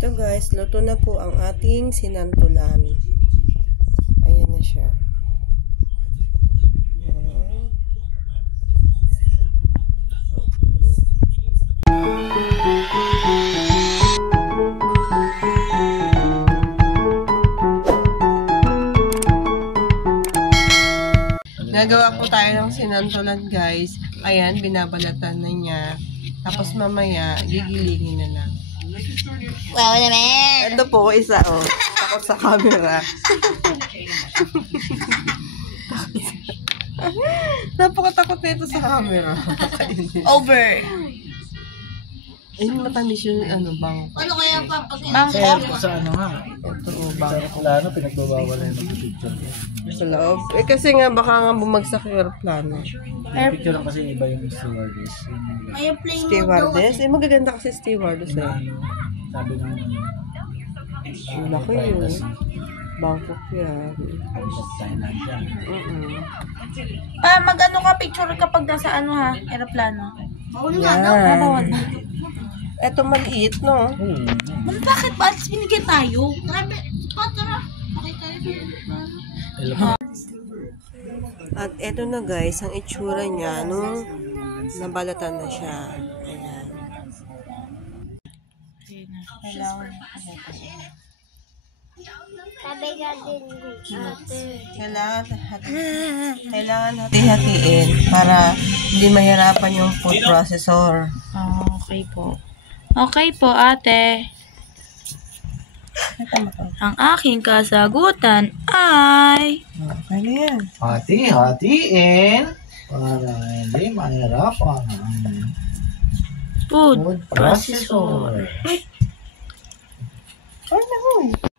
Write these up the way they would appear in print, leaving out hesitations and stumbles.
Ito guys, luto na po ang ating sinantulan. Ayan na siya. Nagawa po tayo ng sinantulan guys. Ayan, binabalatan na niya. Tapos mamaya, gigilingin na lang. Wow naman! Ito po, isa oh. Takot sa camera. Napakatakot nito sa camera. Over! Ayun, matamis yung bangko. Ano kaya pa? Bangko? Sa ano nga? Ito oh, Sa bangko. plano, pinagbabawalan ng picture. Sa loob. Eh kasi nga, baka nga bumagsak yung aeroplano. Yung picture lang kasi iba yung stewardess. May plane Stewardess? Eh, magaganda kasi stewardess eh. Sabi ng Ang laki yun. Bangkok yan. Thailand yan. mag-ano ka picture kapag nasa ano ha? Aeroplano. Bawal nga daw. Yan. Bawal. Ito maliit, no? Bakit ba? Alis binigyan tayo. Grabe. Tara. Okay tayo. At eto na guys, ang itsura niya nung nabalatan na siya. Ayan. Sabi nga din Kailangan hati-hatiin para hindi mahirapan yung food processor. Okay po. Okay po, ate. Ang aking kasagutan ay... Okay na yan. Hati-hatiin para hindi mahirapan ang Food processor. Ay, nahoy.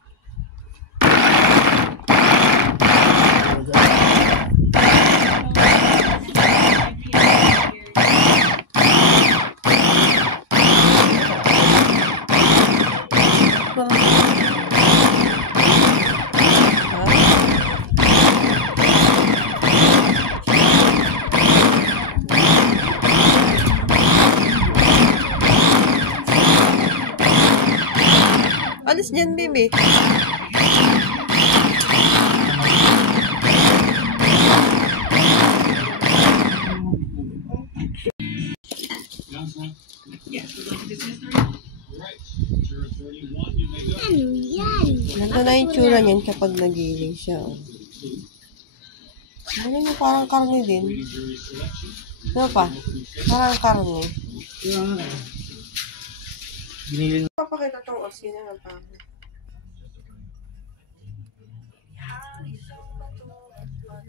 Alis dyan, baby. Ganda na yung tsura niyan kapag nagiling siya. Oh. Ano yung parang karne din? Ano pa? Parang karne. giniling. Papakita itong osin na ng pangit.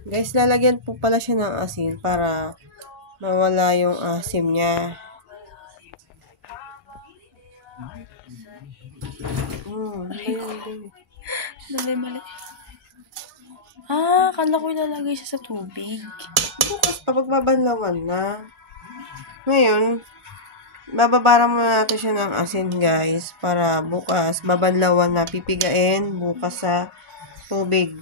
Guys, lalagyan po pala siya ng asin para mawala yung asim niya. Mali. Kala ko ilalagay siya sa tubig. Bukas pa, pagbabanlawan na. Ngayon, bababara muna natin siya ng asin, guys. Para bukas, babanlawan na, pipigain bukas sa tubig.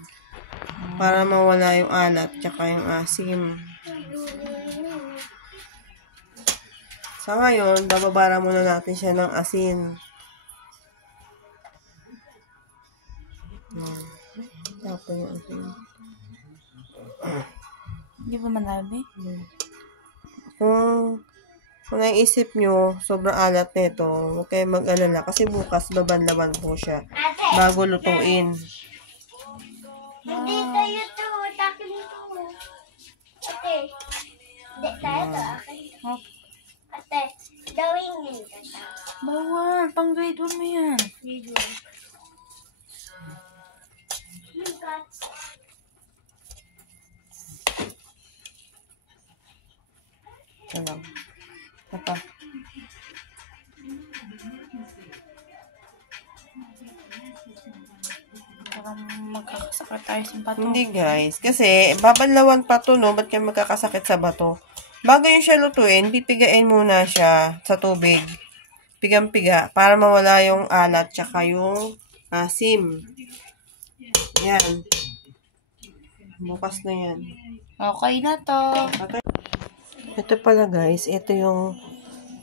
Para mawala yung alat, tsaka yung asim. Sa ngayon, bababara muna natin siya ng asin. Tapos yung asin. Hindi ba manabi? Kung naisip nyo, sobrang alat nito, huwag kayong mag-alala. Kasi bukas, babanlawan po siya. Bago lutuin. Hindi tayo to. Takin mo to. Ate. Hindi tayo to. Ate. Gawin yun. Bawal. Pang grade 1 mo yan. Ano? Apa? Baka magkakasakit tayo sa bato. Hindi guys. Kasi, babanlawan pa to, no? Ba't kayo magkakasakit sa bato? Bago yung siya lutuin, pipigain muna siya sa tubig. Pigang-piga. Para mawala yung alat, tsaka yung asim. Yan. Bukas na yan. Okay na to. Ito pala guys, ito yung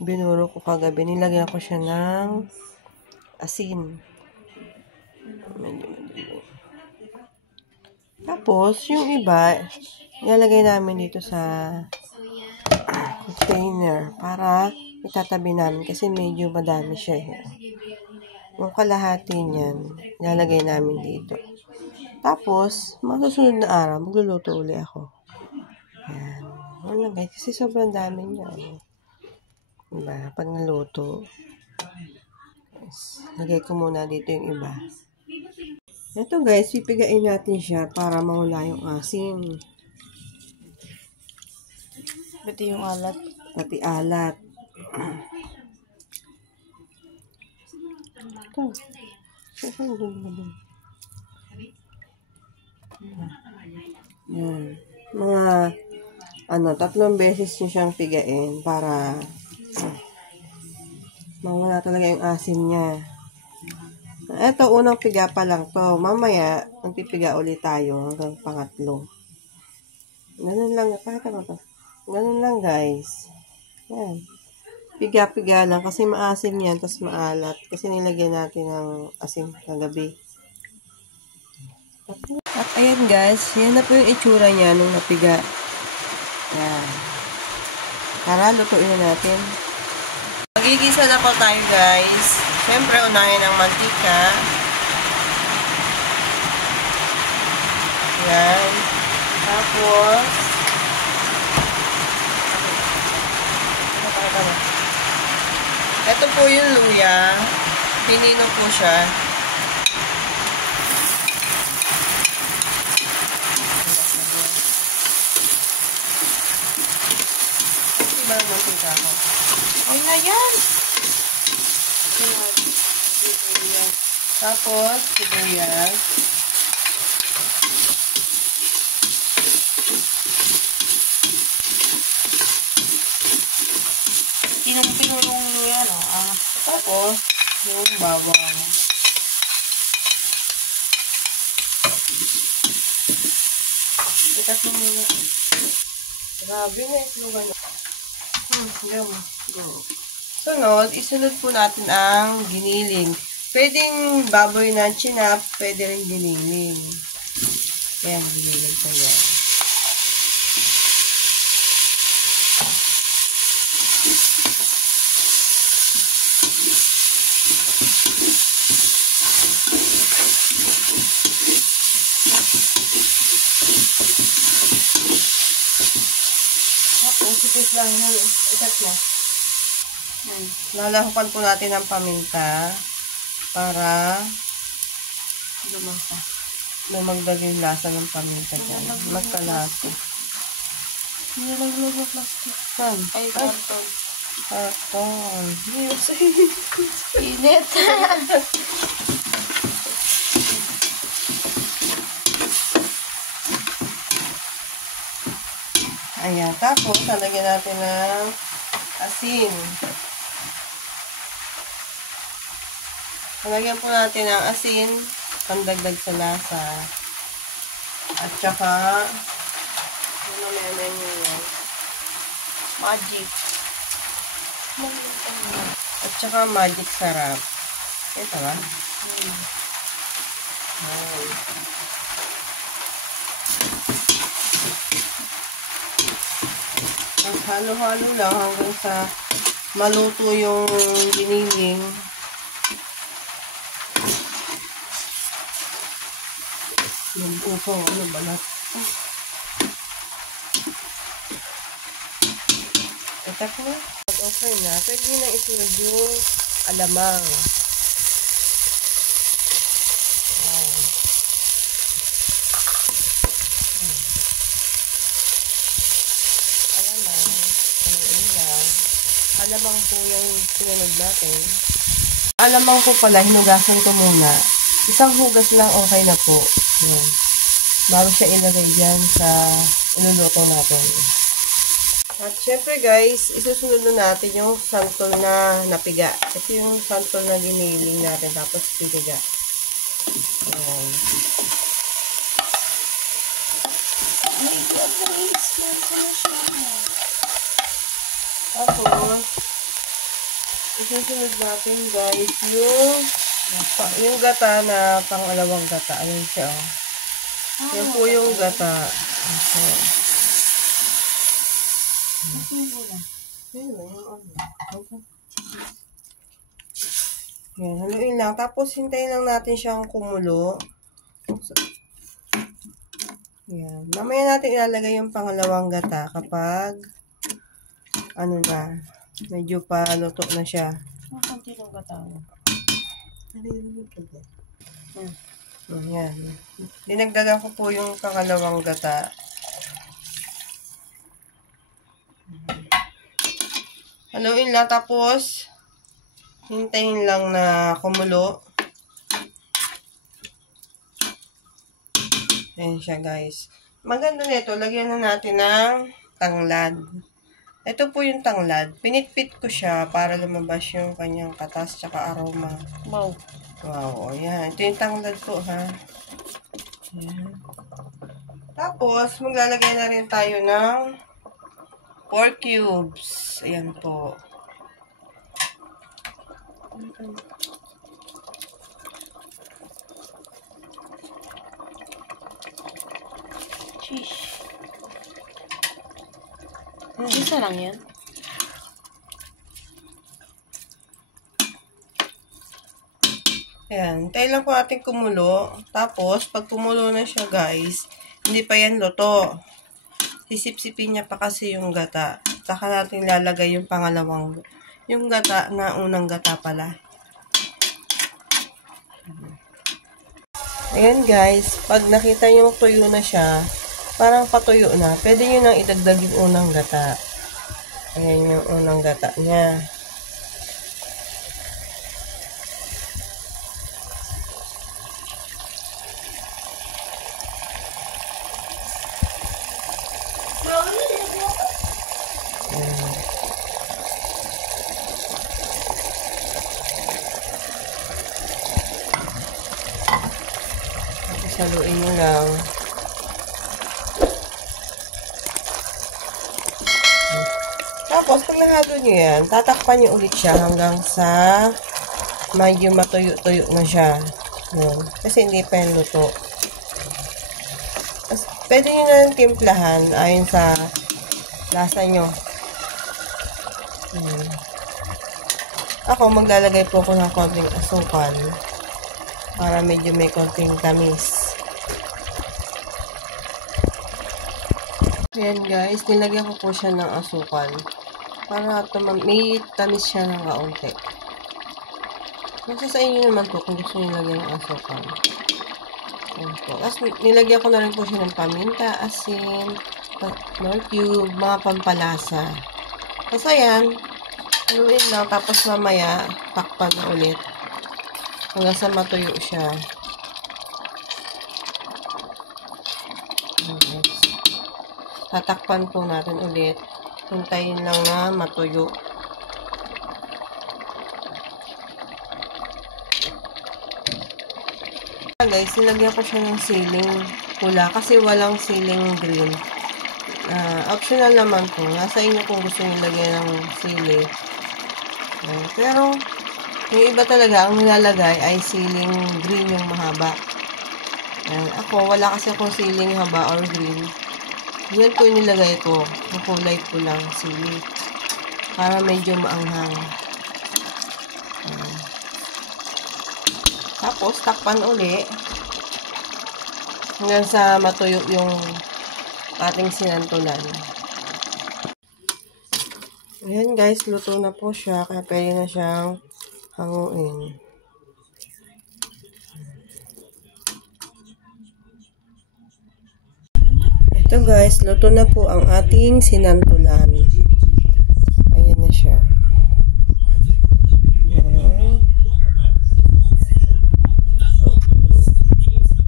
binuro ko kagabi. Nilagyan ko siya ng asin. Medyo madali. Tapos, yung iba, ilalagay namin dito sa container para itatabi namin kasi medyo madami siya. Yung kalahati niyan, ilalagay namin dito. Tapos, masusunod na araw, magluluto uli ako. Ayan. Wala guys, kasi sobrang dami niya. Diba? Pag naluto, lagay ko muna dito yung iba. Ito guys, pipigain natin siya para mawala yung asin. Pati yung alat. Pati alat. Ito. Yan. Mga 3 beses nyo siyang pigain para mawala talaga yung asin niya. Ito, unang piga pa lang to. Mamaya, magpipiga ulit tayo hanggang pangatlo. Ganun lang. Pakita ko to. Ganun lang, guys. Yan. Piga-piga lang kasi maasim yan, tapos maalat. Kasi nilagyan natin ng asin kagabi. At ayan, guys. Yan na po yung itsura niya nung napiga. Yan. Tara, lutuin na natin. Magigisa na po tayo, guys. Siyempre, unahin ang mantika. Yan. Tapos, ito po yung luya. Pinino po siya. Diba ang mantika ko? Ay na yan! Tapos, sibuyas. Pinong-pinulong luya, no? Tapos, yung bawang. Itas mo muna. Grabe na itlogan. Go. Sunod, isunod po natin ang giniling. Pwedeng baboy na chinap, pwede rin giniling. Ayan, giniling ko yan. Tapos, lang ikat mo. Lalahukan po natin ang paminta para lumagdag yung lasa ng paminta dyan. Magkalasa. Nilaglag na plastic. Saan? Ay, karton. Karton. Init. Ayan. Tapos, lalagyan natin ng asin. Lalagyan po natin ng asin, pandagdag sa lasa. At saka, Magic. At saka magic sarap. Ito ba? At halo-halo lang hanggang sa maluto yung giniling. Yung upo, ano ba na? Ito po. Okay na. Pwede na isunod yung alamang. Alamang po yung sinunod natin. Alamang po pala, hinugasan ko muna. Isang hugas lang, okay na po. Yan. Bago siya ilagay dyan sa iluluto natin. At syempre guys, isusunod na natin yung santol na napiga. Ito yung santol na giniling natin, tapos piniga. Ayan. My God, na-smell ko na siya. Tapos, isusunod natin guys yung yung gata na pangalawang gata. Ayun siya, oh. Yan po yung gata. Okay. Yan, haluin lang. Tapos, hintayin lang natin siyang kumulo. Yan. Mamaya natin ilalagay yung pangalawang gata kapag ano na, medyo paluto na siya. Konti ng gata. Yan. Dinagdagan ko po yung pangalawang gata. Haluin lang, tapos hintayin lang na kumulo. Ayan siya, guys. Maganda nito, lagyan na natin ng tanglad. Ito po yung tanglad. Pinitpit ko siya para lumabas yung kanyang katas tsaka aroma. Wow. Wow, ayan. Ito yung tanglad po, ha. Ayan. Tapos, maglalagay na rin tayo ng 4 cubes. Ayan po. Sheesh. Isa lang yan. Ayan. Tayo lang po natin kumulo. Tapos, pag kumulo na siya, guys, hindi pa yan luto. Sisip-sipin niya pa kasi yung gata. Saka natin lalagay yung pangalawang, yung gata na unang gata pala. Ayan, guys. Pag nakita yung tuyo na siya, parang patuyo na, pwede nyo nang idagdag yung unang gata. Ayan yung unang gata niya. Ayan. Tapos haluin nyo lang. Tapos, pag nahalo nyo yan, tatakpan nyo ulit siya hanggang sa medyo matuyo-tuyo na siya. Yun. Kasi hindi pa yung luto. Tapos, pwede nyo na timplahan ayon sa lasa nyo. Ako, maglalagay po ako ng konting asukal para medyo may konting tamis. Ayan, guys, nilagyan ko po siya ng asukal para may tamis siya ng kaunti. Kasi sa inyo naman po kung gusto nyo lagyan ng asukal. Ayan po. Tapos nilagyan ko na rin po siya ng paminta, asin, nor cube, mga pampalasa. Tapos ayan, haluin lang, tapos mamaya takpan na ulit hanggang sa matuyo siya. Tatakpan po natin ulit. Hintayin lang na matuyo. Guys, nilagyan ko siya ng siling pula kasi walang siling green. Optional naman po. Nasa inyo kung gusto nyo lagyan ng sili. Pero, yung iba talaga, ang nilalagay ay siling green yung mahaba. Ako, wala kasi akong siling haba or green. Yan po yung nilagay ko. Makulay ko lang sili. Para medyo maanghang. Tapos, takpan uli. Hanggang sa matuyo yung ating sinantulan. Ayan, guys. Luto na po siya. Kaya pwede na siyang hanguin. Ito, guys, luto na po ang ating sinantulan. Ayan na siya.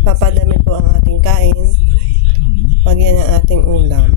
Papadami po ang ating kain pag yan ang ating ulam.